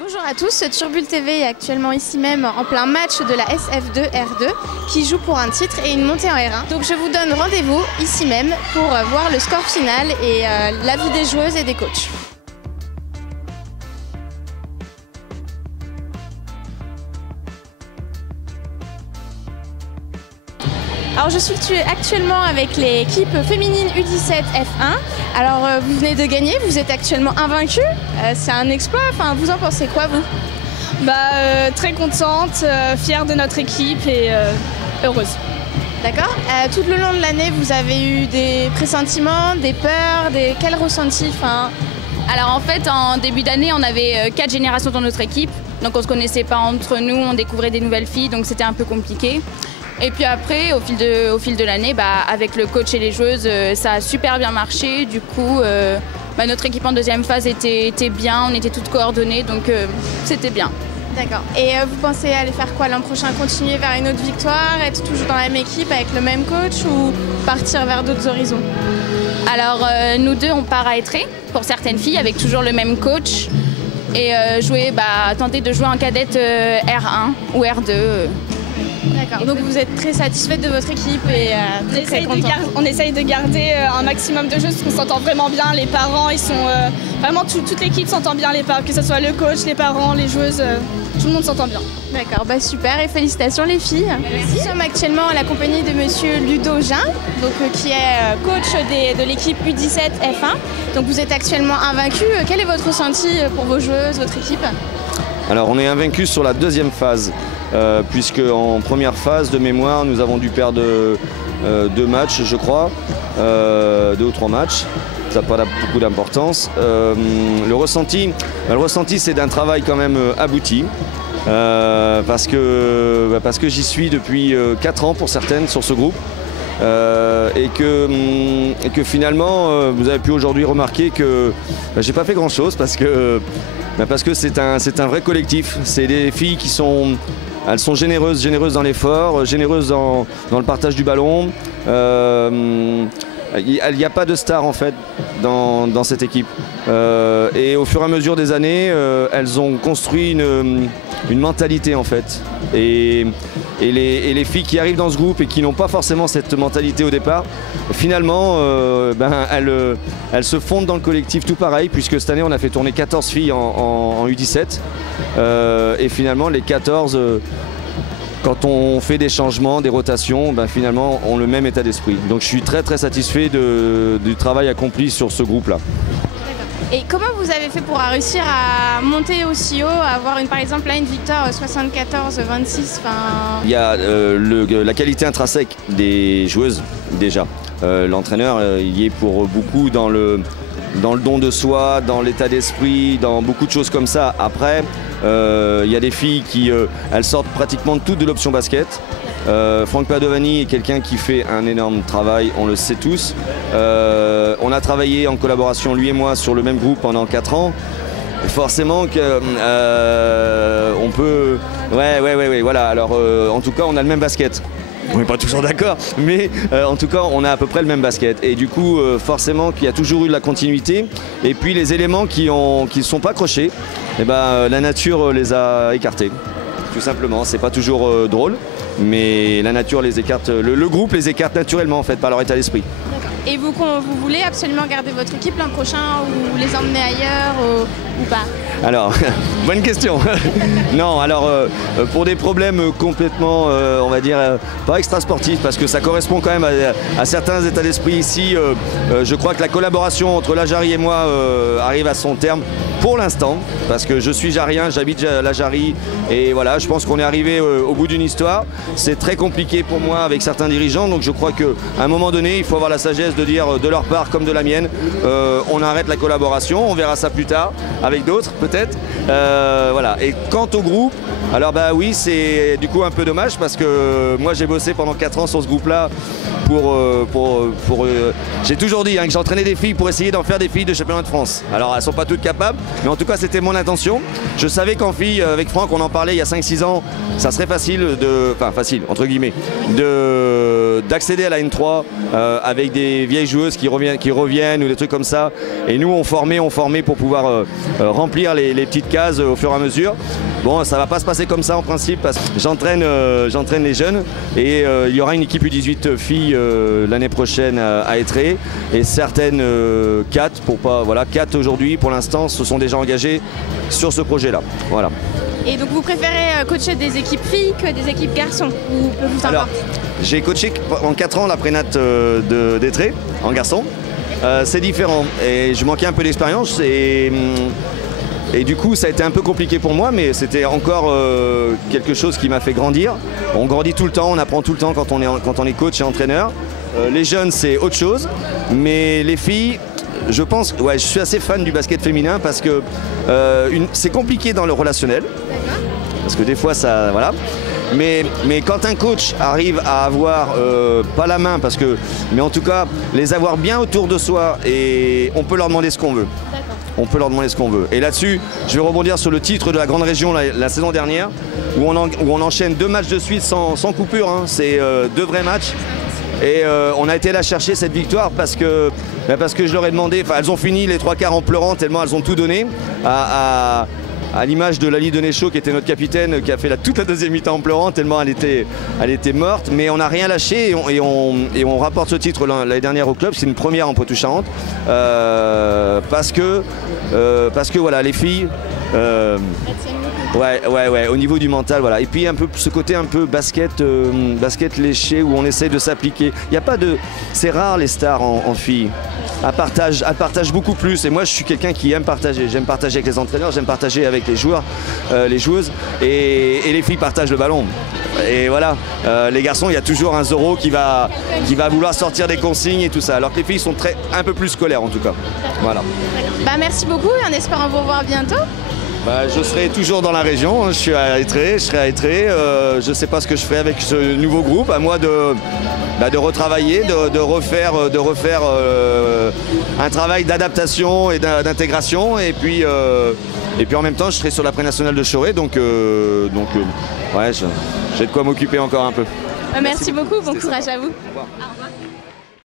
Bonjour à tous, Turbule TV est actuellement ici même en plein match de la SF2 R2 qui joue pour un titre et une montée en R1. Donc je vous donne rendez-vous ici même pour voir le score final et l'avis des joueuses et des coachs. Alors je suis actuellement avec l'équipe féminine U17 F1. Alors vous venez de gagner, vous êtes actuellement invaincus. C'est un exploit, enfin, vous en pensez quoi vous? Très contente, fière de notre équipe et heureuse. D'accord. Tout le long de l'année, vous avez eu des pressentiments, des peurs, quels ressentis Alors en fait, en début d'année, on avait 4 générations dans notre équipe. Donc on ne se connaissait pas entre nous, on découvrait des nouvelles filles, donc c'était un peu compliqué. Et puis après, au fil de l'année, avec le coach et les joueuses, ça a super bien marché. Du coup, notre équipe en deuxième phase était bien, on était toutes coordonnées, donc c'était bien. D'accord. Et vous pensez aller faire quoi l'an prochain? Continuer vers une autre victoire, être toujours dans la même équipe avec le même coach ou partir vers d'autres horizons? Alors nous deux, on part à Étré pour certaines filles avec toujours le même coach. Et tenter de jouer en cadette R1 ou R2. D'accord. Donc vous êtes très satisfaite de votre équipe et très contente. On essaye de garder un maximum de jeux parce qu'on s'entend vraiment bien. Les parents, ils sont vraiment toute l'équipe s'entend bien, que ce soit le coach, les parents, les joueuses, tout le monde s'entend bien. D'accord, super et félicitations les filles. Merci. Nous sommes actuellement à la compagnie de monsieur Ludo Jean, qui est coach de l'équipe U17 F1. Donc vous êtes actuellement invaincu. Quel est votre ressenti pour vos joueuses, votre équipe? Alors on est invaincu sur la deuxième phase, puisque en première phase de mémoire nous avons dû perdre 2 matchs je crois, 2 ou 3 matchs, ça n'a pas beaucoup d'importance. Le ressenti c'est d'un travail quand même abouti, parce que j'y suis depuis 4 ans pour certaines sur ce groupe. Et que finalement vous avez pu aujourd'hui remarquer que j'ai pas fait grand chose parce que c'est un vrai collectif. C'est des filles qui sont généreuses dans l'effort, généreuses dans le partage du ballon. Il n'y a pas de star en fait dans cette équipe. Et au fur et à mesure des années, elles ont construit une mentalité en fait. Et les filles qui arrivent dans ce groupe et qui n'ont pas forcément cette mentalité au départ, finalement, elles se fondent dans le collectif tout pareil, puisque cette année on a fait tourner 14 filles en U17. Et finalement les 14, quand on fait des changements, des rotations, finalement ont le même état d'esprit. Donc je suis très satisfait du travail accompli sur ce groupe-là. Et comment vous avez fait pour réussir à monter aussi haut, avoir par exemple une victoire 74-26 Il y a la qualité intrinsèque des joueuses déjà. L'entraîneur il y est pour beaucoup dans le don de soi, dans l'état d'esprit, dans beaucoup de choses comme ça. Après, il y a des filles qui elles sortent pratiquement toutes de l'option basket. Franck Padovani est quelqu'un qui fait un énorme travail, on le sait tous. On a travaillé en collaboration, lui et moi, sur le même groupe pendant 4 ans. Forcément que on peut... Ouais, voilà. Alors, en tout cas, on a le même basket. On n'est pas toujours d'accord, mais en tout cas, on a à peu près le même basket. Et du coup, forcément qu'il y a toujours eu de la continuité. Et puis, les éléments qui ne sont pas accrochés, la nature les a écartés. Tout simplement, c'est pas toujours drôle, mais la nature les écarte, le groupe les écarte naturellement en fait par leur état d'esprit. Et vous voulez absolument garder votre équipe l'an prochain ou les emmener ailleurs ou pas? Alors, bonne question. Non, alors pour des problèmes complètement, on va dire, pas extra-sportifs, parce que ça correspond quand même à certains états d'esprit ici. Je crois que la collaboration entre la Jarry et moi arrive à son terme pour l'instant, parce que je suis jarrien, j'habite la Jarry, et voilà, je pense qu'on est arrivé au bout d'une histoire. C'est très compliqué pour moi avec certains dirigeants, donc je crois qu'à un moment donné, il faut avoir la sagesse de dire de leur part comme de la mienne, on arrête la collaboration, on verra ça plus tard avec d'autres peut-être. Voilà. Et quant au groupe, alors oui, c'est du coup un peu dommage parce que moi j'ai bossé pendant 4 ans sur ce groupe-là j'ai toujours dit que j'entraînais des filles pour essayer d'en faire des filles de championnat de France. Alors elles sont pas toutes capables, mais en tout cas c'était mon intention. Je savais qu'en filles, avec Franck, on en parlait il y a 5-6 ans, ça serait facile facile entre guillemets, d'accéder à la N3 avec des vieilles joueuses qui reviennent ou des trucs comme ça. Et nous on formait pour pouvoir remplir les petites cases au fur et à mesure. Bon, ça va pas se passer comme ça en principe parce que j'entraîne les jeunes et il y aura une équipe U18 filles l'année prochaine à Étré et certaines 4 pour pas voilà 4 aujourd'hui pour l'instant se sont déjà engagées sur ce projet-là. Voilà. Et donc vous préférez coacher des équipes filles que des équipes garçons ou peu vous importe? Alors, j'ai coaché en 4 ans la prénate d'Étré en garçon. C'est différent et je manquais un peu d'expérience et du coup ça a été un peu compliqué pour moi mais c'était encore quelque chose qui m'a fait grandir. On grandit tout le temps, on apprend tout le temps quand on est coach et entraîneur. Les jeunes c'est autre chose mais les filles je pense, ouais, je suis assez fan du basket féminin parce que c'est compliqué dans le relationnel parce que des fois ça voilà. Mais quand un coach arrive à avoir, pas la main, mais en tout cas, les avoir bien autour de soi et on peut leur demander ce qu'on veut. On peut leur demander ce qu'on veut. Et là-dessus, je vais rebondir sur le titre de la grande région la saison dernière, où on enchaîne 2 matchs de suite sans coupure. Hein. C'est 2 vrais matchs. Et on a été là chercher cette victoire parce que je leur ai demandé, elles ont fini les 3 quarts en pleurant tellement elles ont tout donné à l'image de Lali Denéchaud qui était notre capitaine qui a fait toute la deuxième mi-temps en pleurant tellement elle était morte mais on n'a rien lâché et on rapporte ce titre l'année dernière au club, c'est une première en Poitou-Charentes parce que voilà les filles ouais, au niveau du mental, voilà. Et puis un peu ce côté un peu basket léché où on essaie de s'appliquer. Il y a pas de, c'est rare les stars en filles. Elles partagent beaucoup plus. Et moi, je suis quelqu'un qui aime partager. J'aime partager avec les entraîneurs, j'aime partager avec les joueurs, les joueuses. Et les filles partagent le ballon. Et voilà, les garçons, il y a toujours un Zorro qui va vouloir sortir des consignes et tout ça. Alors que les filles sont un peu plus scolaires en tout cas. Voilà. Bah, merci beaucoup et en espérant vous revoir bientôt. Bah, je serai toujours dans la région, je suis à Étré, je ne sais pas ce que je ferai avec ce nouveau groupe, à moi de retravailler, de refaire un travail d'adaptation et d'intégration et puis en même temps je serai sur la pré-nationale de Choré donc ouais, j'ai de quoi m'occuper encore un peu. Merci beaucoup, bon courage à vous. Au revoir.